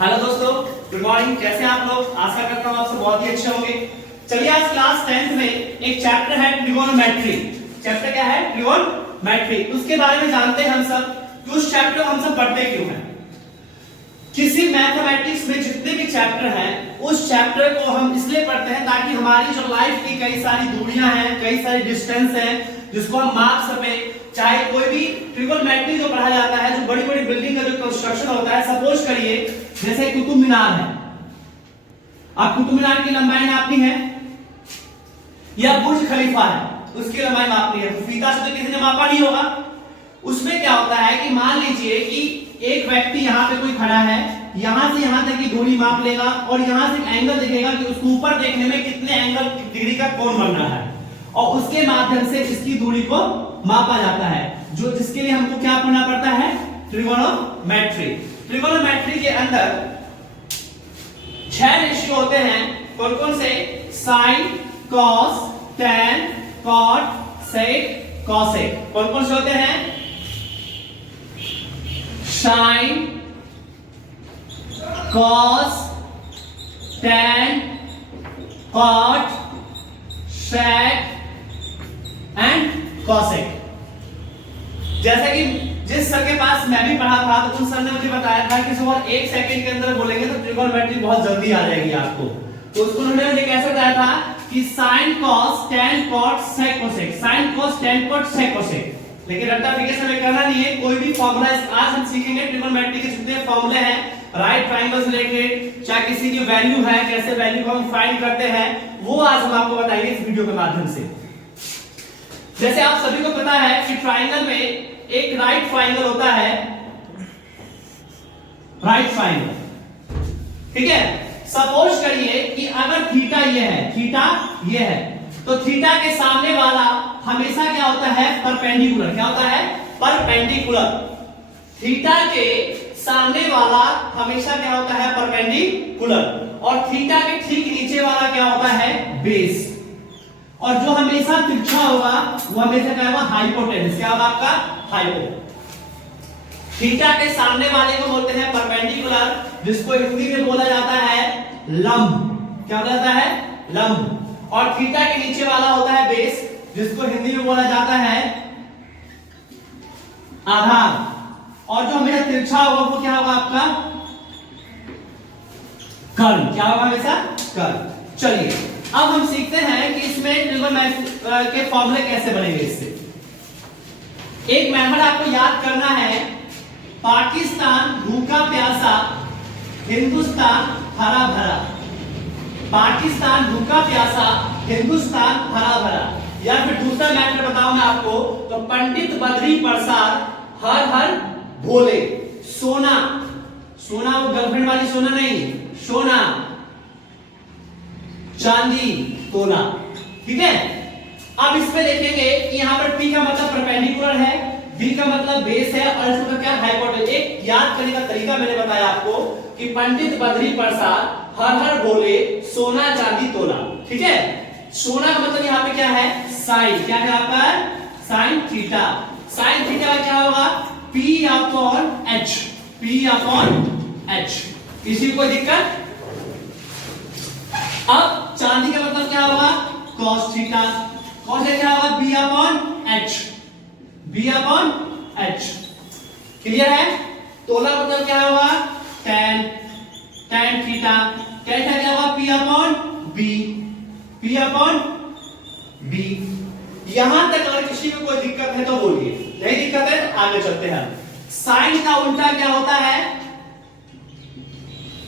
Hello दोस्तों, good morning. कैसे हैं आप लोग? आशा करता हूँ आप सब बहुत ही अच्छे होंगे। चलिए, आज क्लास 10th में एक चैप्टर है ट्रिगोनोमेट्री। चैप्टर क्या है? ट्रिगोनोमेट्री। उसके बारे में जानते हैं हम सब कि उस चैप्टर को हम सब पढ़ते क्यों हैं। किसी मैथमेटिक्स में जितने भी चैप्टर हैं उस चैप्टर को हम इसलिए पढ़ते हैं ताकि हमारी जो लाइफ की कई सारी दूरियां हैं, कई सारी डिस्टेंस हैं, जिसको हम माप सकें। चाहे कोई भी ट्रिगोनोमेट्री जो पढ़ा जाता है, जो बड़ी बड़ी बिल्डिंग का जो कंस्ट्रक्शन होता है, सपोज करिए जैसे कुतुब मीनार है। आप कुतुब मीनार की लंबाई नापनी है या बुर्ज खलीफा है उसकी लंबाई मापनी है, तो फीता से तो किसी ने मापा नहीं होगा। उसमें क्या होता है कि मान लीजिए कि एक व्यक्ति यहाँ पे कोई खड़ा है, यहां से यहां तक की दूरी माप लेगा और यहां से एंगल देखेगा कि उसको ऊपर देखने में कितने एंगल डिग्री का कोण बन रहा है, और उसके माध्यम से इसकी दूरी को मापा जाता है, जो जिसके लिए हमको क्या पढ़ना पड़ता है? ट्रिगोनोमेट्री। ट्रिगोनोमेट्री के अंदर 6 रेशियो होते हैं। कौन कौन से? Sine, cos, tan, cot, sec, cosec. कौन कौन से होते हैं? Sine, cos, tan, cot, sec and cosec. जैसा कि जिस सर के पास मैं भी पढ़ा था तो उन सर ने मुझे बताया था कि सर 1 सेकंड के अंदर बोलेंगे तो ट्रिगोनोमेट्री बहुत जल्दी आ जाएगी आपको। तो उसको उन्होंने मुझे कैसे बताया था कि sine, cos, tan, cot, sec, cosec. Sine, cos, tan, cot, sec, cosec. लेकिन रट्टाफिकेशन हमें करना नहीं है। कोई भी फॉर्मूला आज हम सीखेंगे ट्रिगोनोमेट्री के जितने फॉर्मूले हैं, राइट ट्रायंगल से लेके चाहे किसी की वैल्यू है, कैसे वैल्यू को हम फाइंड करते हैं, वो आज हम आपको बताएंगे इस वीडियो के माध्यम से। जैसे आप सभी को पता है कि ट्रायंगल में एक राइट ट्रायंगल होता है, राइट ट्रायंगल, ठीक है। सपोज करिए कि अगर थीटा ये है, थीटा ये है, तो थीटा के सामने वाला हमेशा क्या होता है? परपेंडिकुलर। क्या होता है? परपेंडिकुलर। थीटा के सामने वाला हमेशा क्या होता है? परपेंडिकुलर। और थीटा के ठीक नीचे वाला क्या होता है? बेस। और जो हमेशा तिरछा होगा वो हमेशा क्या होगा? हाइपोटेनस। क्या होगा आपका? हाइपो। थीटा के सामने वाले को बोलते हैं परपेंडिकुलर, जिसको हिंदी में बोला जाता है लंब। क्या बोला जाता है? लंब। और थीटा के नीचे वाला होता है बेस, जिसको हिंदी में बोला जाता है आधार। और जो हमेशा तिरछा होगा वो क्या होगा आपका? कर्ण। क्या होगा? हमेशा कर्ण। चलिए, अब हम सीखते हैं कि इसमें ट्रिगोनोमेट्री के फॉर्मूले कैसे बनेंगे। इससे एक मेथड आपको याद करना है। पाकिस्तान भूखा प्यासा, हिंदुस्तान हरा भरा। पाकिस्तान भूखा प्यासा, हिंदुस्तान हरा भरा। या फिर दूसरा मैटर बताऊं मैं आपको, तो पंडित बद्री प्रसाद, हर हर भोले। सोना, सोना वो गर्लफ्रेंड वाली सोना नहीं, सोना, चांदी, तोला। ठीक है। अब इसमें देखेंगे कि यहां पर P का मतलब परपेंडिकुलर है, B का मतलब बेस है, और इसका क्या? हाइपोटेनस। एक याद करने का तरीका मैंने बताया आपको कि पंडित बद्री प्रसाद, हर हर भोले, सोना, चांदी, तोला। ठीक है। सोना का मतलब यहाँ पे क्या है? साइन। क्या है यहाँ पर? Sine theta. साइन थीटा क्या होगा? P upon H। P upon H। किसी को दिक्कत? अब चांदी का मतलब क्या होगा? cos theta. cos क्या होगा? B upon H। B upon H। Clear है? तोला मतलब क्या होगा? tan। tan theta. कैसा क्या होगा? P upon B। P upon B। यहां तक अगर किसी को कोई दिक्कत है तो बोलिए, नहीं दिक्कत है तो आगे चलते हैं। साइन का उल्टा क्या होता है?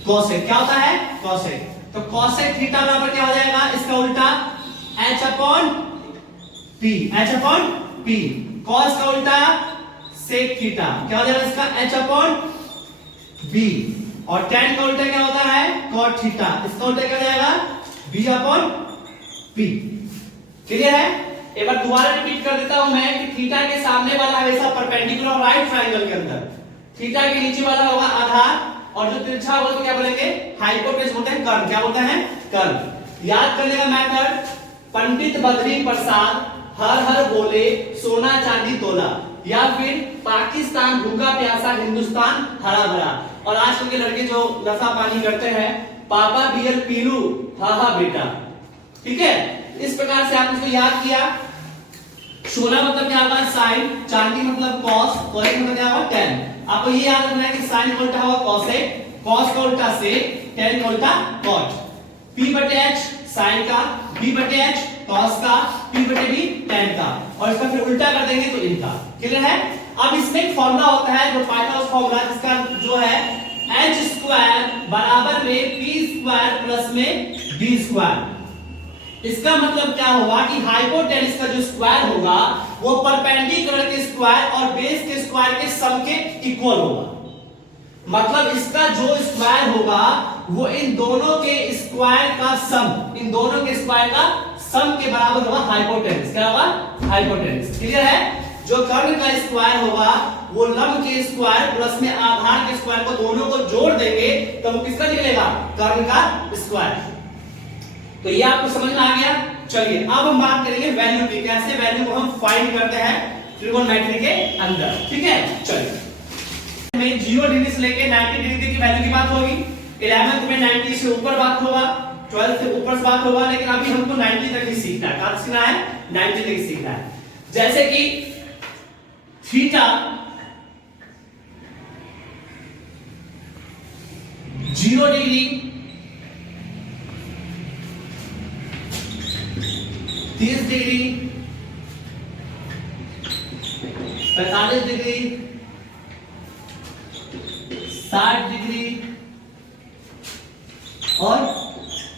कोसेक। क्या होता है? कोसेक। तो कोसेक थीटा बराबर क्या हो जाएगा? इसका उल्टा H upon P। H upon P। Cos का उल्टा सेक थीटा। क्या हो जाएगा इसका? H upon B। और tan का उल्टा क्या होता है? cot theta. इसका उल्टा क्या हो जाएगा? B upon P। क्लियर है? एक बार दोबारा रिपीट कर देता हूं मैं कि थीटा के सामने वाला हमेशा परपेंडिकुलर और राइट ट्रायंगल के अंदर, थीटा के नीचे वाला होगा आधार, और जो तिरछा होगा तो क्या बोलेंगे? हाइपोटेनस बोलते हैं, कर्ण। क्या बोलते हैं? कर्ण। याद करने का मेथड, पंडित बद्री प्रसाद, हर हर बोले, सोना चांदी तोला। या फिर पाकिस्तान भूखा प्यासा, हिंदुस्तान हरा भरा। और आजकल के लड़के जो नशा पानी करते हैं, पापा बियर पीलू, हा हा बेटा। ठीक है, इस प्रकार से आपने इसको याद किया। सोना मतलब क्या होगा? साइन, चांदी मतलब कॉस, कोसेक मतलब क्या होगा? टेन। आपको ये याद रखना है कि साइन का उल्टा होगा कोसेक, कॉस का उल्टा सेक, टेन का उल्टा कॉट। P बटे H साइन का, B बटे H कॉस का, P बटे B टेन का, और इसका फिर उल्टा कर देंगे तो इनका। क्लियर है? अब इसमें एक फॉर्मूला होता है जो पाइथागोरस फॉर्मूला, जिसका जो है h स्क्वायर बराबर में p स्क्वायर प्लस में b स्क्वायर। इसका मतलब क्या होगा कि हाइपोटेनस का जो स्क्वायर होगा वो परपेंडिकुलर के स्क्वायर और बेस के स्क्वायर के सम के इक्वल होगा। मतलब इसका जो स्क्वायर होगा वो इन दोनों के स्क्वायर का सम, इन दोनों के स्क्वायर का सम के बराबर होगा हाइपोटेनस। क्या होगा? हाइपोटेनस। क्लियर है? जो कर्ण का स्क्वायर होगा वो लंब के स्क्वायर प्लस में आधार के स्क्वायर को दोनों को जोड़ देंगे तो वो किसका निकलेगा? कर्ण का स्क्वायर। तो ये आपको समझ में आ गया। चलिए अब हम बात करेंगे वैल्यू की, कैसे वैल्यू को हम फाइंड करते हैं ट्रिगोनोमेट्री के अंदर। ठीक है, चलिए में 0 डिग्री से लेके 90 डिग्री तक की वैल्यू की बात होगी। 11th में 90 से ऊपर बात होगा, 12th से ऊपर से बात होगा, लेकिन अभी हमको 90 तक ही सीखना है। कहां सीखना है? 90 तक ही सीखना है। जैसे कि theta 0 degree, 30 degree, 45 degree, 60 degree और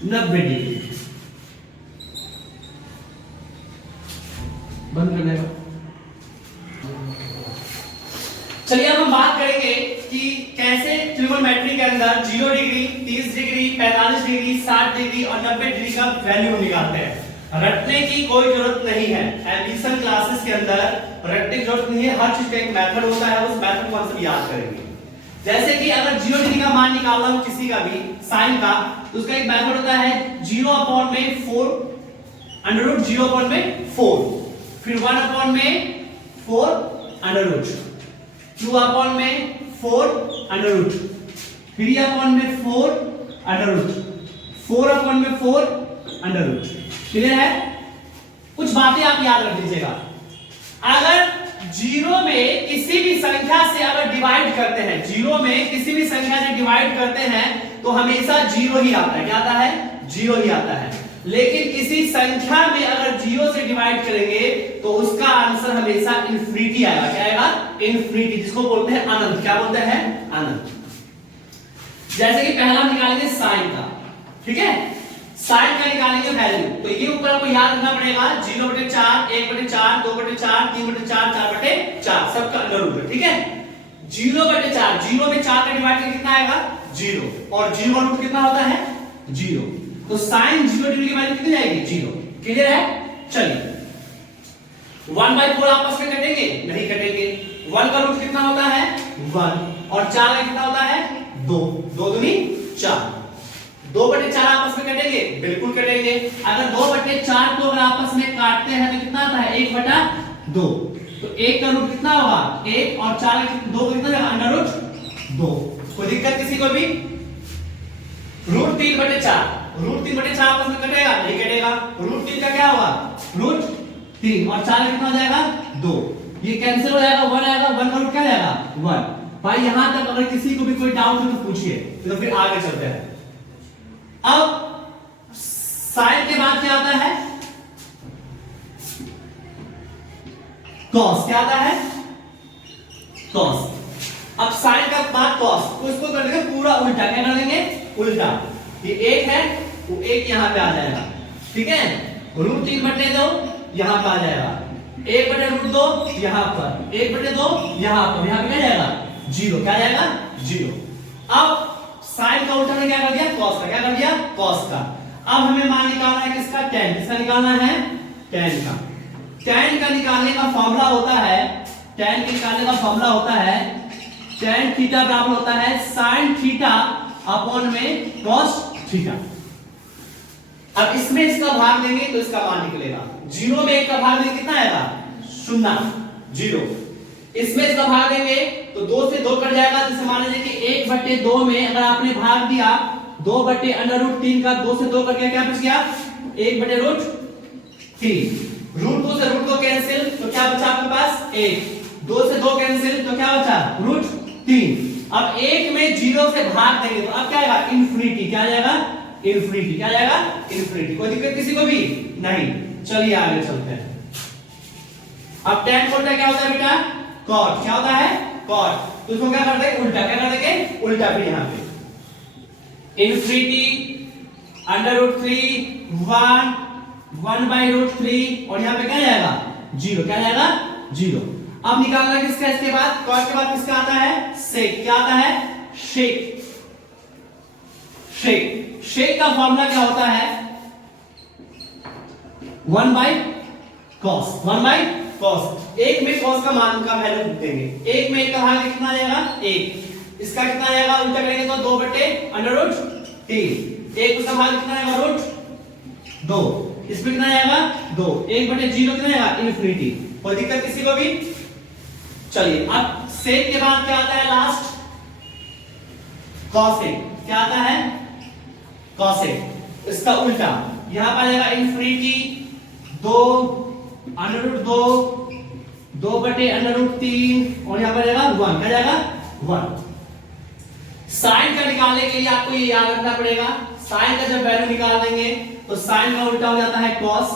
90 डिग्री। बंद करने का। चलिए अब हम बात करेंगे कि कैसे ट्रिगोनोमेट्री के अंदर 0 डिग्री, 30 डिग्री, 45 डिग्री, 60 डिग्री और 90 डिग्री का वैल्यू निकालते हैं। रटने की कोई जरूरत नहीं है। एडिशन क्लासेस के अंदर रटने की जरूरत नहीं है। हर चीज का एक मेथड होता है, उस मेथड को हम सब याद करेंगे। जैसे कि अगर 0 डिग्री का मान निकालना हो किसी का भी साइन का, तो उसका एक मेथड होता है 0/4 अंडर रूट 0/4, फिर 1/4 under root, 2/4 under root, 3/4 under root, 4/4 under root. Clear है? कुछ बातें आप याद रख लीजिएगा। अगर 0 में किसी भी संख्या से अगर डिवाइड करते हैं, 0 में किसी भी संख्या से डिवाइड करते हैं तो हमेशा 0 ही आता है। क्या आता है? 0 ही आता है। लेकिन किसी संख्या में अगर 0 से डिवाइड करेंगे तो उसका आंसर हमेशा इन्फिनिटी आएगा। क्या आएगा? इन्फिनिटी, जिसको बोलते हैं अनंत। क्या बोलते हैं? अनंत। जैसे कि पहला हम निकालेंगे साइन का। ठीक है, साइन का निकालेंगे वैल्यू, तो ये ऊपर आपको याद रखना पड़ेगा 0/4, 1/4, 2/4, 3/4, 4/4, सबका अंडर रूट। ठीक है, 0/4, 0 में 4 का डिवाइड करके कितना आएगा? 0, और 0 का रूट कितना होता है? 0। तो साइन 0 डिग्री की वैल्यू कितनी आएगी? 0। क्लियर है? चलिए 1/4 आपस में कटेंगे? नहीं कटेंगे। 1 का रूट कितना होता है? 1, और 4 का कितना होता है? 2, 2 दूनी 4। 2/4 आपस में कटेंगे? बिल्कुल कटेंगे। अगर 2/4 को अगर आपस में काटते हैं तो कितना आता है? 1/2। तो 1 का रूट कितना होगा? 1, और 4 का 2 कितना होगा? Under root 2। कोई दिक्कत किसी को भी? रूट 3/4, रूट 3/4 आपस में कटेगा? नहीं कटेगा। रूट 3 का क्या होगा? रूट 3, और 4 कितना हो जाएगा? 2। ये कैंसिल हो जाएगा, 1 आएगा, 1 का रूट क्या जाएगा? 1। भाई यहां तक अगर किसी को भी कोई डाउट हो तो पूछिए, तो फिर आगे चलते हैं। अब साइन के बाद क्या आता है? कॉस। क्या आता है? कॉस। अब साइन का बाद कॉस, तो इसको कर देंगे पूरा उल्टा। क्या कर देंगे? उल्टा। ये 1 है, वो 1 यहां पे आ जाएगा। ठीक है, रूट 3/2 यहां पे आ जाएगा, 1/√2 यहां पर, 1/2 यहां पर, यहां पे क्या जाएगा? 0। क्या जाएगा? 0। अब साइन का उल्टा ने क्या कर दिया? कॉस का। क्या कर दिया? कॉस का। अब हमें मान निकालना है किसका? tan। किसका निकालना है? tan का। tan का निकालने का फॉर्मूला होता है, tan के निकालने का फॉर्मूला होता है tan थीटा बराबर होता है sin थीटा अपॉन में cos थीटा। अब इसमें इसका भाग देंगे तो इसका मान निकलेगा। 0 में 1 का भाग देंगे कितना आएगा? 0, 0। इसमें इसका भाग देंगे तो 2 से 2 कट जाएगा, जैसे मान लीजिए कि 1/2 में अगर आपने भाग दिया 2/√3 का, 2 से 2 कट गया, क्या बच गया 1/√3। √2 से √2 कैंसिल तो क्या बचा आपके पास 1, 2 से 2 कैंसिल तो क्या बचा √3। अब 1 में 0 से भाग देंगे तो अब क्या आएगा इन्फिनिटी, क्या जाएगा इन्फिनिटी, क्या जाएगा इन्फिनिटी। कोई दिक्कत किसी को भी नहीं। चलिए आगे चलते हैं। अब tan का उल्टा क्या होता है बेटा cot, क्या होता है cot, तो इसको क्या कर देंगे उल्टा, क्या कर देंगे उल्टा। फिर यहां पे इन्फिनिटी √3 1/√3 और यहां पे क्या जाएगा 0, क्या जाएगा 0। अब निकालना किसका इसके बाद, cot के बाद किसका आता है sec, क्या आता है शेक। शेक शेक का फॉर्मूला क्या होता है 1/cos, 1/cos। एक में cos का मान का वैल्यू देंगे, एक में एक का भाग कितना आ जाएगा 1, इसका कितना आ जाएगा उल्टा करेंगे तो 2/√3, एक उसका भाग कितना आएगा √2, इसमें कितना आएगा 2, 1/0 कितना आएगा इन्फिनिटी। कोई दिक्कत किसी को भी। चलिए अब सेक के बाद क्या आता है लास्ट कॉसेक, क्या आता है कॉसेक, इसका उल्टा यहां पर आएगा इन्फिनिटी 2/√2 2/√3 और यहां पर आएगा 1, क्या जाएगा 1। साइन का निकालने के लिए आपको ये याद रखना पड़ेगा, साइन का जब वैल्यू निकाल देंगे तो साइन का उल्टा हो जाता है cos।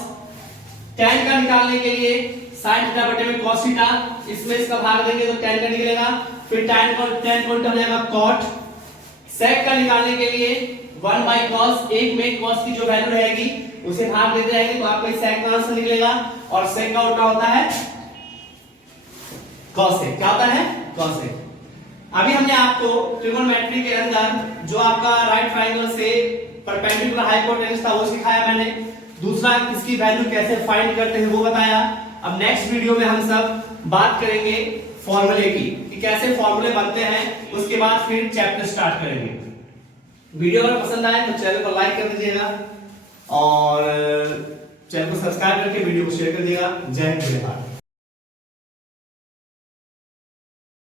tan का निकालने के लिए sin थीटा बटे में cos थीटा, इसमें इसका भाग देंगे तो tan का निकलेगा, फिर tan का उल्टा हो जाएगा cot। sec का निकालने के लिए 1/cos, एक में cos की जो वैल्यू रहेगी उसे भाग देते जाएंगे तो आपको sec का आंसर निकलेगा, और sec का उल्टा होता है cosec, क्या होता है cosec। अभी हमने आपको ट्रिगोनोमेट्री के अंदर जो आपका राइट ट्रायंगल से परपेंडिकुलर हाइपोटेन्यूज था वो सिखाया मैंने, दूसरा इसकी वैल्यू कैसे फाइंड करते हैं वो बताया। अब नेक्स्ट वीडियो में हम सब बात करेंगे फॉर्मूले की कि कैसे फॉर्मूले बनते हैं, उसके बाद फिर चैप्टर स्टार्ट करेंगे। वीडियो अगर पसंद आए तो चैनल को लाइक कर दीजिएगा और चैनल को सब्सक्राइब करके वीडियो को शेयर कर दीजिएगा। जय हिंद जय भारत।